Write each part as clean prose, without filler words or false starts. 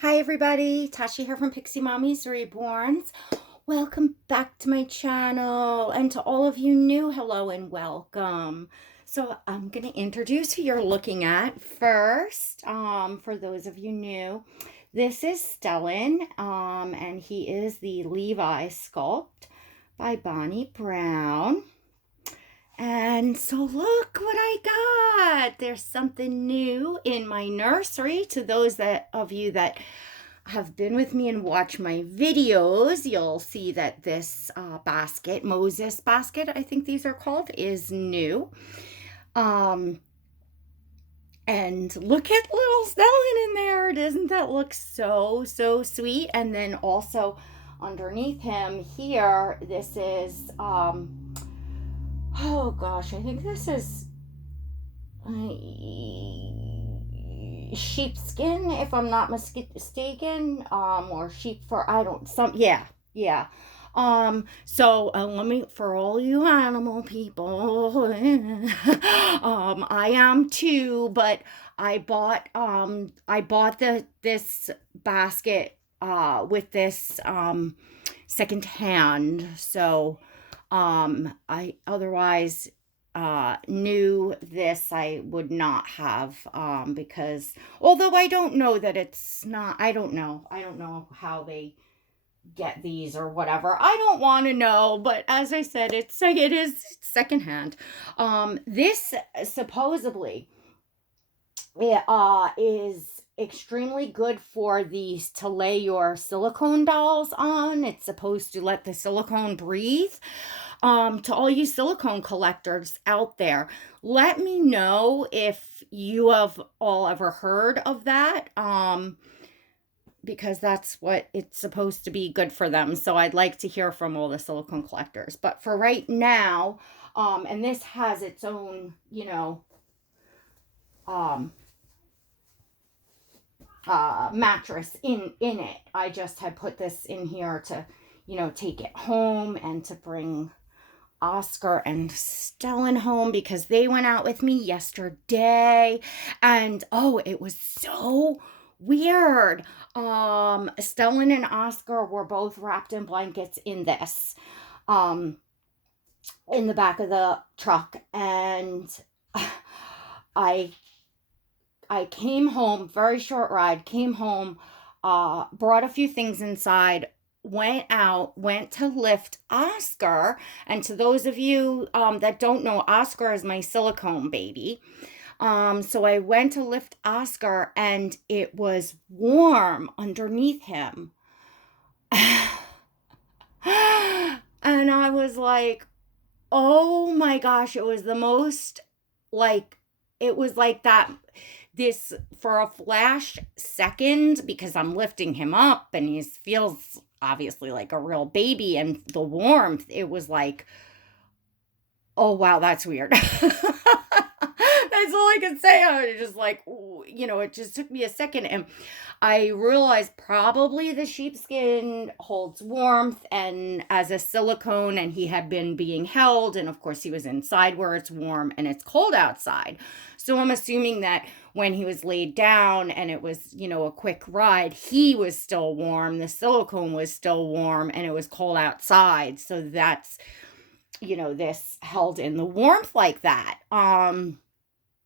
Hi everybody, Tashi here from Pixie Mommy's Reborns. Welcome back to my channel, and to all of you new, hello and welcome. So I'm going to introduce who you're looking at first. For those of you new, this is Stellan, and he is the Levi sculpt by Bonnie Brown. And so look what I got. There's something new in my nursery. To those of you that have been with me and watched my videos, you'll see that this basket, Moses basket, I think these are called, is new. And look at little Stellan in there. Doesn't that look so sweet? And then also underneath him here, this is oh gosh, I think this is sheepskin, if I'm not mistaken, or sheep fur. I don't yeah. So let me, for all you animal people, I am too, but I bought this basket with this secondhand. So I otherwise knew this I would not have, because although I don't know that it's not, I don't know how they get these or whatever. I don't want to know, but as I said, it is secondhand. This supposedly is extremely good for these, to lay your silicone dolls on. It's supposed to let the silicone breathe. To all you silicone collectors out there, let me know if you have all ever heard of that, because that's what it's supposed to be good for them. So I'd like to hear from all the silicone collectors. But for right now, and this has its own, um, mattress in it. I just had put this in here to, take it home and to bring Oscar and Stellan home because they went out with me yesterday, and oh, it was so weird. Stellan and Oscar were both wrapped in blankets in this, in the back of the truck, and I I came home, very short ride, came home, brought a few things inside, went out, went to lift Oscar. And to those of you that don't know, Oscar is my silicone baby. So I went to lift Oscar, and it was warm underneath him. And I was like, oh my gosh, it was the most, like, it was like that, this, for a flash second, because I'm lifting him up and he feels obviously like a real baby, and the warmth, it was like, oh wow, that's weird. That's all I can say. I was just like, it just took me a second, and I realized probably the sheepskin holds warmth, and as a silicone, and he had been being held, and of course he was inside where it's warm and it's cold outside. So I'm assuming that when he was laid down and it was, a quick ride, he was still warm, the silicone was still warm, and it was cold outside. So that's, this held in the warmth like that.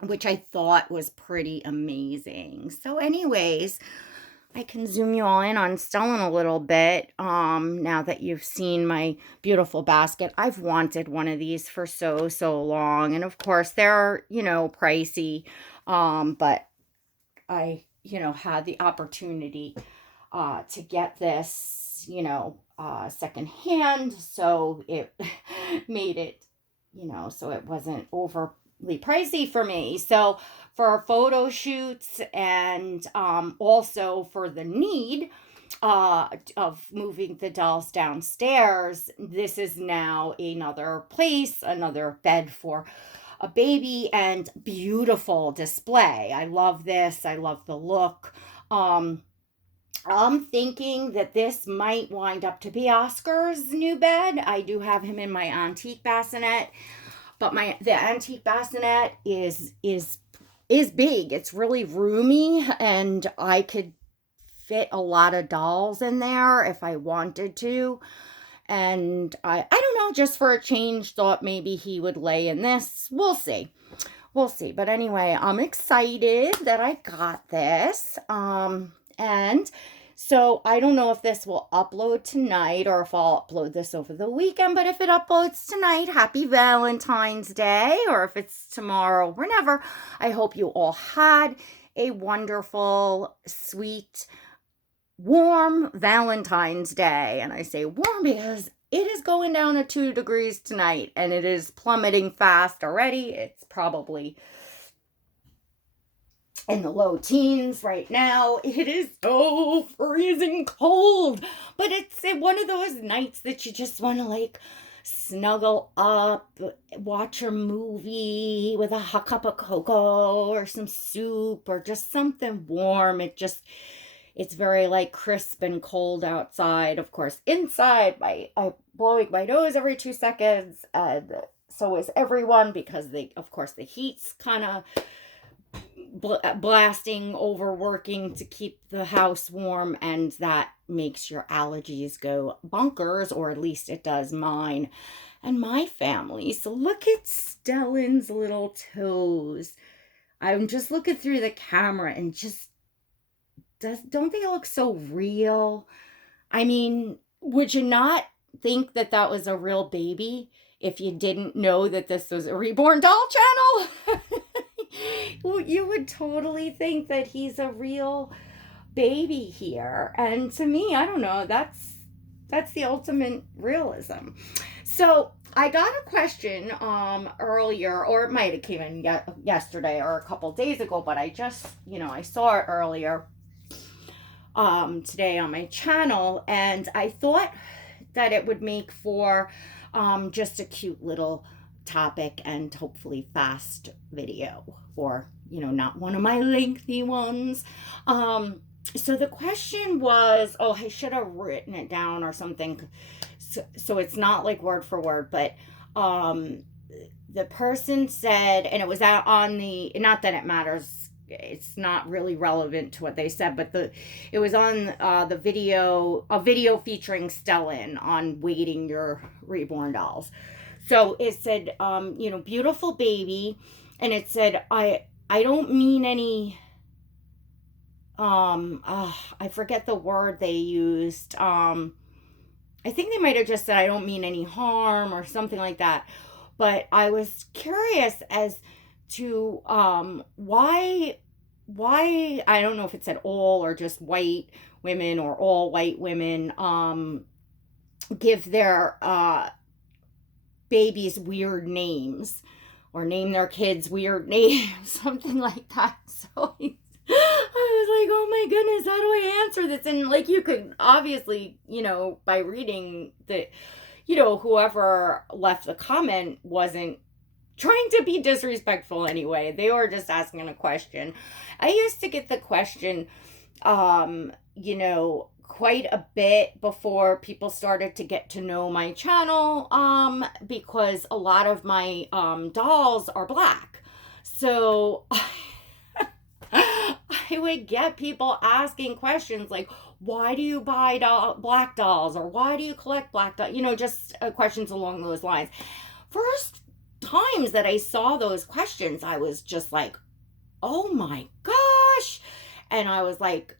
Which I thought was pretty amazing. So anyways, I can zoom you all in on Stellan a little bit, now that you've seen my beautiful basket. I've wanted one of these for so long, and of course they're, pricey, but I, had the opportunity to get this, secondhand, so it made it, so it wasn't overly pricey for me. So for photo shoots, and also for the need of moving the dolls downstairs, this is now another place, another bed for a baby, and beautiful display. I love this. I love the look. I'm thinking that this might wind up to be Oscar's new bed. I do have him in my antique bassinet, but the antique bassinet is big. It's really roomy, and I could fit a lot of dolls in there if I wanted to. And I don't know, just for a change, thought maybe he would lay in this. We'll see. We'll see. But anyway, I'm excited that I got this. And so I don't know if this will upload tonight or if I'll upload this over the weekend. But if it uploads tonight, happy Valentine's Day. Or if it's tomorrow, whenever, I hope you all had a wonderful, sweet, warm Valentine's Day. And I say warm because it is going down to 2 degrees tonight and it is plummeting fast already. It's probably in the low teens right now. It is so freezing cold, but it's one of those nights that you just want to like snuggle up, watch a movie with a hot cup of cocoa or some soup or just something warm. It's very like crisp and cold outside. Of course, inside, I'm blowing my nose every 2 seconds, and so is everyone because of course the heat's kind of blasting, overworking to keep the house warm, and that makes your allergies go bonkers, or at least it does mine and my family. So look at Stellan's little toes. I'm just looking through the camera and just don't they look so real? I mean, would you not think that that was a real baby if you didn't know that this was a Reborn Doll channel? You would totally think that he's a real baby here. And to me, I don't know, that's the ultimate realism. So I got a question earlier, or it might have came in yesterday or a couple days ago, but I just, I saw it earlier today on my channel, and I thought that it would make for just a cute little topic and hopefully fast video, or not one of my lengthy ones. So the question was, I should have written it down or something, so it's not like word for word, but the person said, and it was out on the, not that it matters, it's not really relevant to what they said, but it was on a video featuring Stellan on weighting your reborn dolls. So it said, beautiful baby, and it said, I don't mean any, I forget the word they used. I think they might have just said, I don't mean any harm or something like that. But I was curious as to why, I don't know if it said all or just white women or all white women give their babies weird names or name their kids weird names, something like that. So I was like, oh my goodness, how do I answer this? And like, you could obviously, by reading the, whoever left the comment wasn't trying to be disrespectful anyway. They were just asking a question. I used to get the question, quite a bit before people started to get to know my channel, because a lot of my dolls are black. So I would get people asking questions like, why do you buy black dolls? Or why do you collect black dolls? Just questions along those lines. First times that I saw those questions, I was just like, oh my gosh. And I was like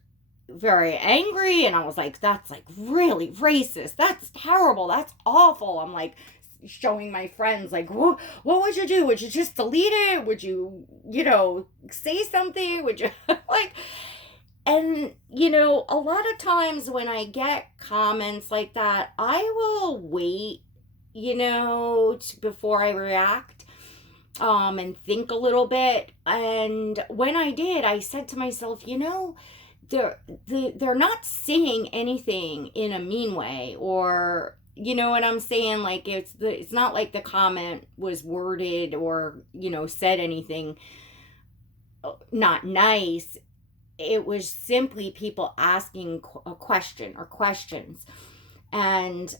very angry, and I was like, that's like really racist. That's terrible. That's awful. I'm like showing my friends like, what would you do? Would you just delete it? Would you, say something? Would you like, and a lot of times when I get comments like that, I will wait, before I react, and think a little bit. And when I did, I said to myself, they're not saying anything in a mean way, or what I'm saying, like it's not like the comment was worded or said anything not nice. It was simply people asking a question or questions, and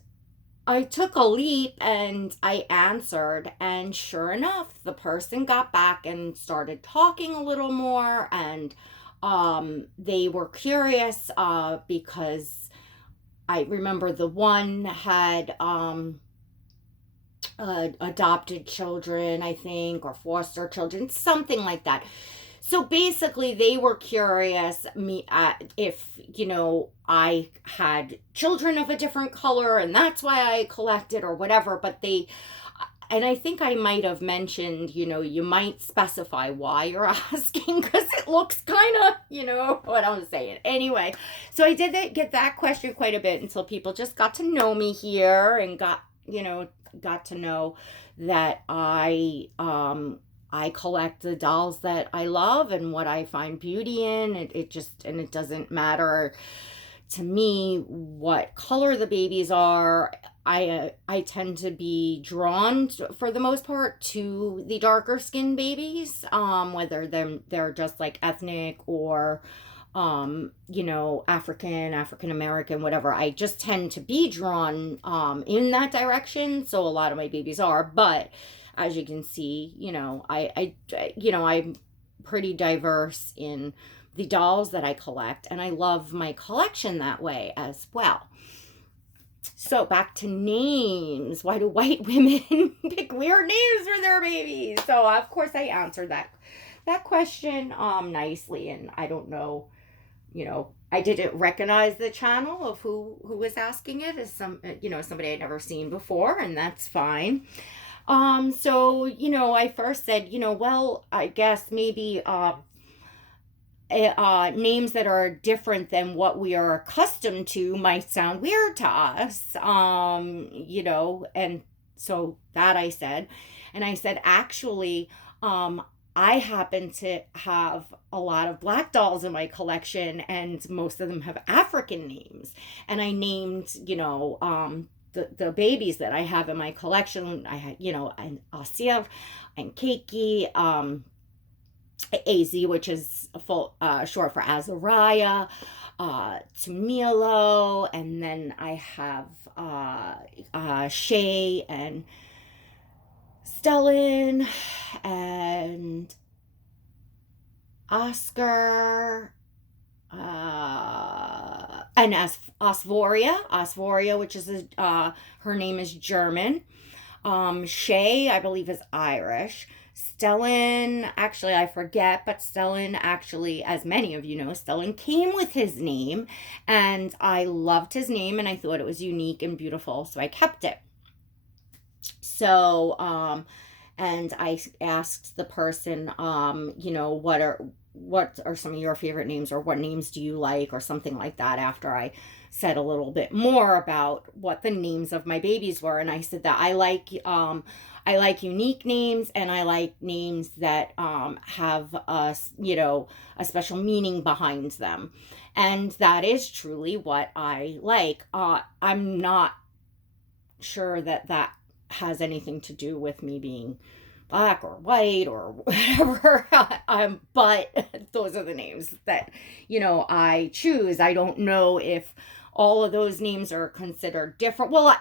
I took a leap and I answered, and sure enough, the person got back and started talking a little more, and they were curious, because I remember the one had, adopted children, I think, or foster children, something like that. So basically, they were curious if, I had children of a different color and that's why I collected or whatever. But and I think I might have mentioned, you might specify why you're asking, because it looks kind of, what I'm saying. Anyway, so I did get that question quite a bit until people just got to know me here and got to know that I collect the dolls that I love and what I find beauty in. It doesn't matter to me what color the babies are. I tend to be drawn for the most part to the darker skinned babies, whether they're just like ethnic or African American, whatever. I just tend to be drawn in that direction. So a lot of my babies are, but as you can see, I'm pretty diverse in the dolls that I collect, and I love my collection that way as well. So back to names. Why do white women pick weird names for their babies? So of course I answered that question nicely, and I don't know, I didn't recognize the channel of who was asking it as somebody I'd never seen before, and that's fine. So I first said, well, I guess maybe names that are different than what we are accustomed to might sound weird to us, and so that I said, and I said, actually, I happen to have a lot of black dolls in my collection, and most of them have African names, and I named, the babies that I have in my collection. I had, and Asia and Keiki, AZ, which is short for Azariah, Tamilo, and then I have Shay and Stellan and Oscar, and Osvoria, which is her name is German. Shay, I believe, is Irish. Stellan, actually, I forget, but Stellan actually, as many of you know, Stellan came with his name, and I loved his name, and I thought it was unique and beautiful, so I kept it. So, and I asked the person, what are some of your favorite names, or what names do you like, or something like that, after I said a little bit more about what the names of my babies were. And I said that I like unique names, and I like names that have a special meaning behind them. And that is truly what I like. I'm not sure that has anything to do with me being black or white or whatever, but those are the names that I choose. I don't know if all of those names are considered different. Well,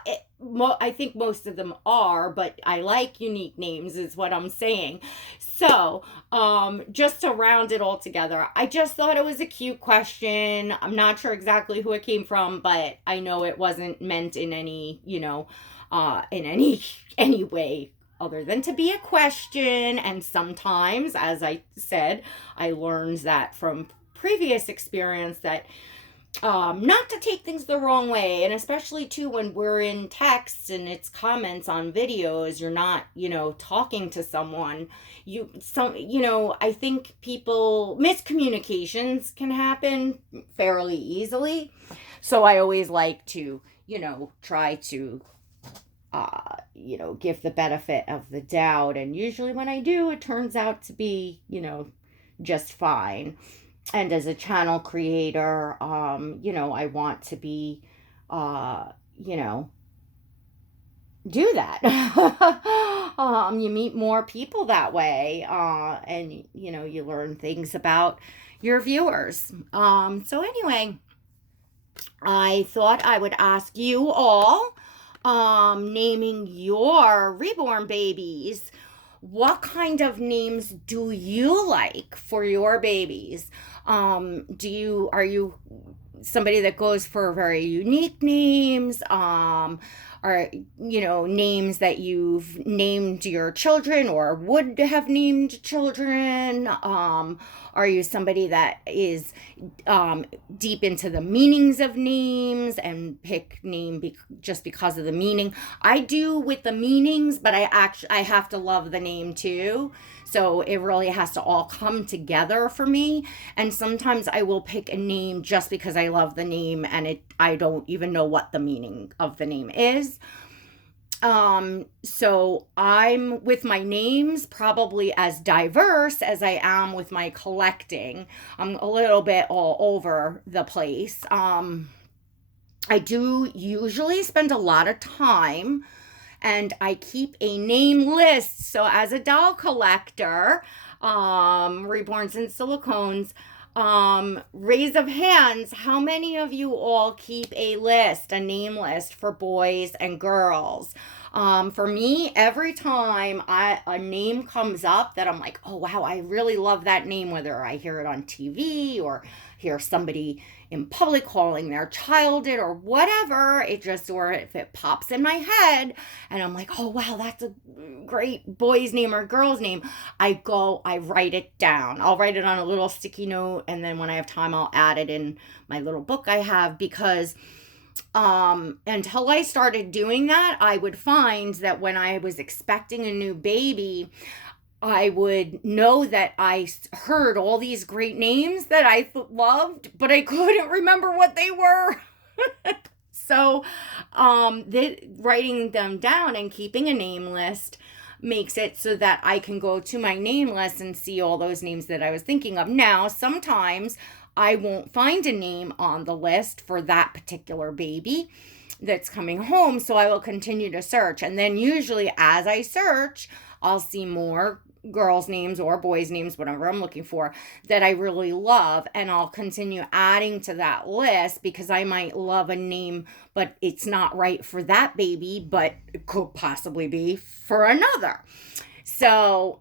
I think most of them are, but I like unique names is what I'm saying. So just to round it all together, I just thought it was a cute question. I'm not sure exactly who it came from, but I know it wasn't meant in any in any way other than to be a question. And sometimes, as I said, I learned that from previous experience that not to take things the wrong way, and especially too when we're in text and it's comments on videos, you're not talking to someone. I think miscommunications can happen fairly easily, so I always like to try to give the benefit of the doubt, and usually when I do, it turns out to be just fine. And as a channel creator, I want to be, do that. You meet more people that way, and, you learn things about your viewers. So anyway, I thought I would ask you all, naming your reborn babies, what kind of names do you like for your babies? Are you somebody that goes for very unique names? Or, names that you've named your children or would have named children? Are you somebody that is deep into the meanings of names and pick name just because of the meaning? I do with the meanings, but I have to love the name too. So it really has to all come together for me. And sometimes I will pick a name just because I love the name and I don't even know what the meaning of the name is. So I'm with my names probably as diverse as I am with my collecting. I'm a little bit all over the place. I do usually spend a lot of time and I keep a name list. So as a doll collector, reborns and silicones, raise of hands, how many of you all keep a name list for boys and girls? For me, every time a name comes up that I'm like, oh wow, I really love that name, whether I hear it on TV or hear somebody in public calling their child it or whatever, or if it pops in my head and I'm like, oh wow, that's a great boy's name or girl's name, I write it down. I'll write it on a little sticky note, and then when I have time, I'll add it in my little book I have, because until I started doing that, I would find that when I was expecting a new baby, I would know that I heard all these great names that I loved, but I couldn't remember what they were. So, writing them down and keeping a name list makes it so that I can go to my name list and see all those names that I was thinking of. Now, sometimes I won't find a name on the list for that particular baby that's coming home, so I will continue to search. And then usually as I search, I'll see more girls' names or boys' names, whatever I'm looking for, that I really love, and I'll continue adding to that list because I might love a name, but it's not right for that baby, but it could possibly be for another. So,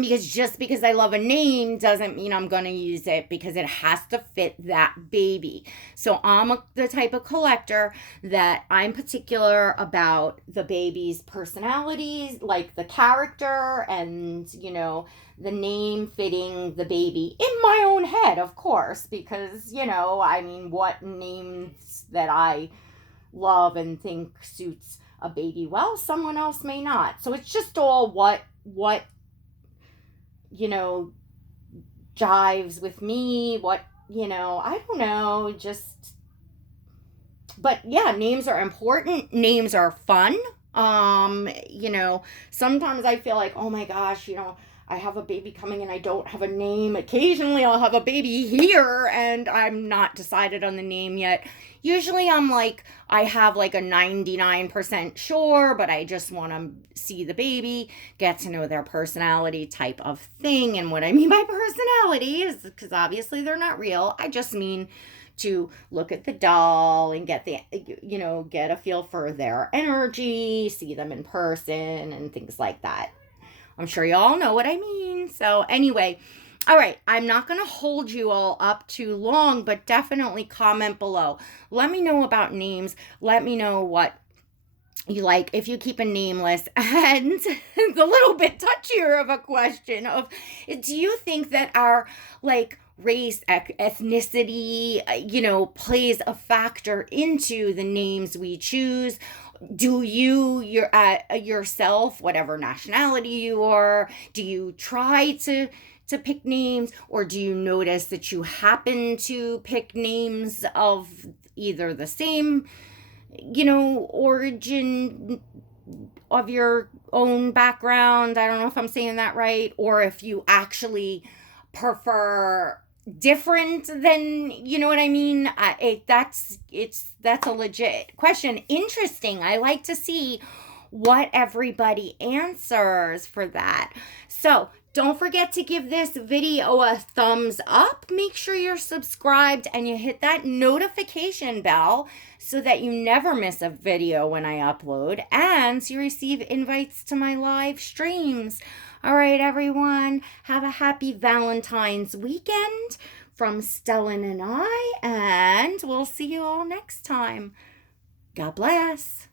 just because I love a name doesn't mean I'm going to use it, because it has to fit that baby. So I'm the type of collector that I'm particular about the baby's personalities, like the character and, the name fitting the baby in my own head, of course, because, what names that I love and think suits a baby well, someone else may not. So it's just all what jives with me, I don't know, but yeah, names are important. Names are fun. Sometimes I feel like, oh my gosh, I have a baby coming and I don't have a name. Occasionally I'll have a baby here and I'm not decided on the name yet. Usually I have a 99% sure, but I just want to see the baby, get to know their personality type of thing. And what I mean by personality is, because obviously they're not real, I just mean to look at the doll and get a feel for their energy, see them in person and things like that. I'm sure you all know what I mean. So anyway, all right, I'm not going to hold you all up too long, but definitely comment below. Let me know about names. Let me know what you like, if you keep a name list. And the little bit touchier of a question of, do you think that our race, ethnicity, plays a factor into the names we choose? Do you yourself, whatever nationality you are, do you try to pick names, or do you notice that you happen to pick names of either the same, origin of your own background? I don't know if I'm saying that right, or if you actually prefer different than, what I mean? That's a legit question. Interesting. I like to see what everybody answers for that. So Don't forget to give this video a thumbs up. Make sure you're subscribed and you hit that notification bell so that you never miss a video when I upload and you receive invites to my live streams. All right, everyone, have a happy Valentine's weekend from Stellan and I, and we'll see you all next time. God bless.